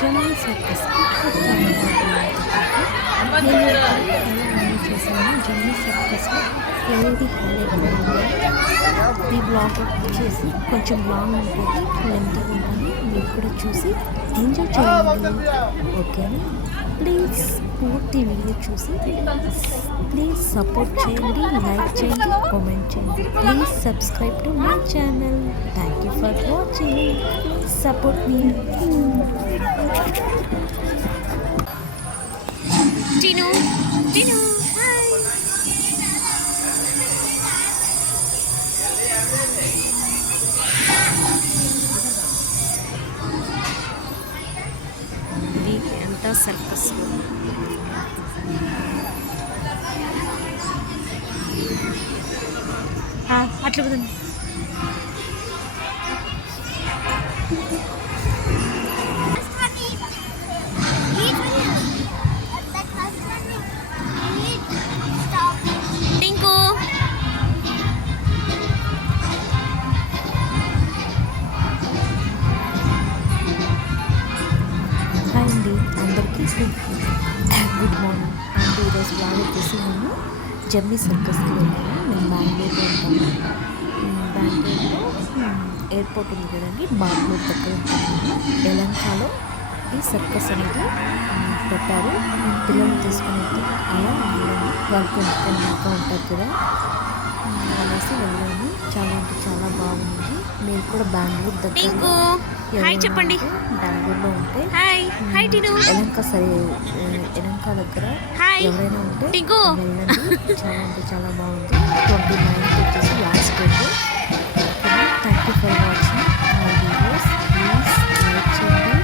జమ్మి సర్కస్కి చేశాను. జమ్మి సర్కస్లో ఏది హైలైట్ ఈ బ్లాగ్ వచ్చేసి కొంచెం లాంగ్ ఉంటుంది, లెంత్ ఉంటుంది. మీరు కూడా చూసి ఎంజాయ్ చేయండి, ఓకేనా? ప్లీజ్ పూర్తి వీడియో చూసి ప్లీజ్ సపోర్ట్ చేయండి, లైక్ చేయండి, కామెంట్ చేయండి. Please subscribe to my channel. Thank you for watching. Please support me. Tinu Tinu hi. ఇది ఎంత సర్కస్. అట్లా కదండి. హాయ్ అండి, అందరికీ గుడ్ మార్నింగ్. అంటే ఈరోజు బ్లాగ్ వచ్చేసి నేను జమ్మి సర్కస్కి వెళ్ళాను. నేను బెంగళూరులో ఉంటాను. బెంగళూరులో ఎయిర్పోర్ట్ ఉంది కదండి, బాగ్లూర్ దగ్గర ఉంటాను. యలంకలో ఈ సర్కస్ అనేది పెట్టారు. పిల్లల్ని తీసుకుని అలా వాళ్ళకి ఇంకా ఉంటుంది కదా అనేసి వెళ్ళాము. చాలా అంటే చాలా బాగుంది. మీరు కూడా బెంగళూరు దగ్గర చెప్పండి, బెంగళూరులో ఉంటే యలంక యలంక దగ్గర ఎవరైనా ఉంటే వెళ్ళండి. చాలా అంటే చాలా బాగుంది. 29th వచ్చేసి last date. Thank you for watching my videos. Please like చేయండి.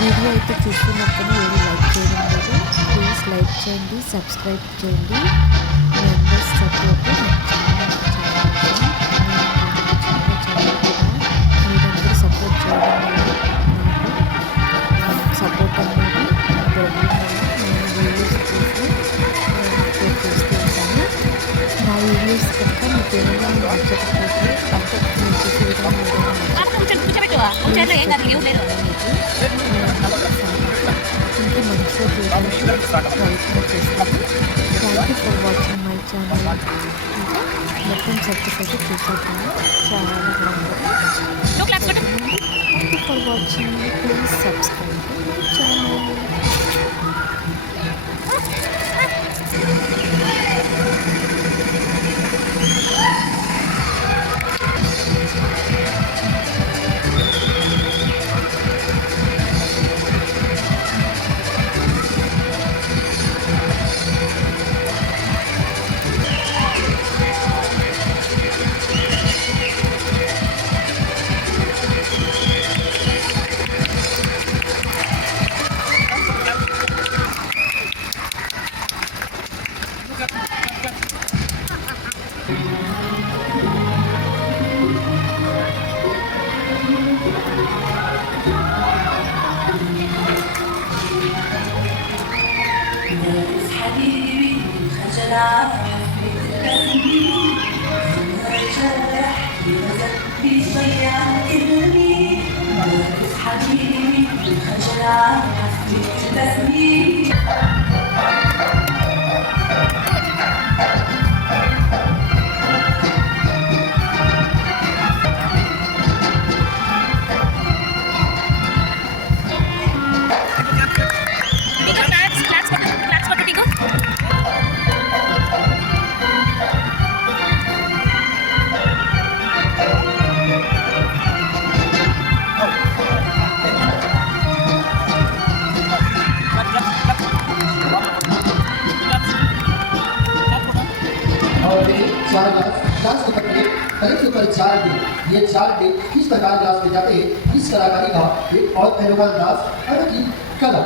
వీడియో అయితే చూస్తున్నప్పుడు ఏది లైక్ చేయడం లేదు. ప్లీజ్ లైక్ చేయండి, సబ్స్క్రైబ్ చేయండి. మీ అందరి సపోర్ట్ నాకు చాలా మీరందరూ సపోర్ట్ చేయడం వల్ల నాకు సపోర్ట్ అనేది దొరకడం వల్ల నేను వీడియోస్ చూసి అప్లోడ్ చేస్తూ ఉంటాను. నా వీడియోస్ కనుక మీకు ఏదైనా నచ్చకపోతే అంటే నేను చేసే విధానం ఇంకా మంచిగా చేయడానికి ప్రయత్నం చేస్తాను. Thank you for watching my channel. ఇంకా మొత్తం సక్సెస్ అయితే చూసేద్దాము. చాలా బాగుంటుంది. Thank you for watching. Please subscribe to my channel. حبيبي خجل عافيك كثير رجاح في ضياع قلبي حبيبي خجل عافيك كثير चार ग्लास डांस के पत्ते करीब से करीब 4 दिन। ये 4 दिन किस प्रकार ग्लास में जाते हैं, इस कलाकारी का एक और पहलू का अंदाज अलग ही कला।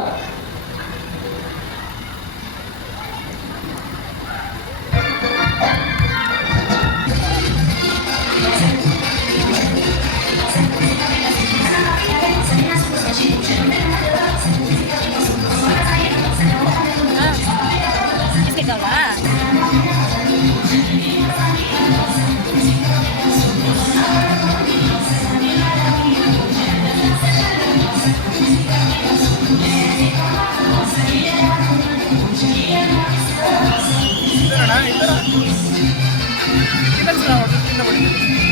బ్యాలెన్స్ రావడం కింద పడింది.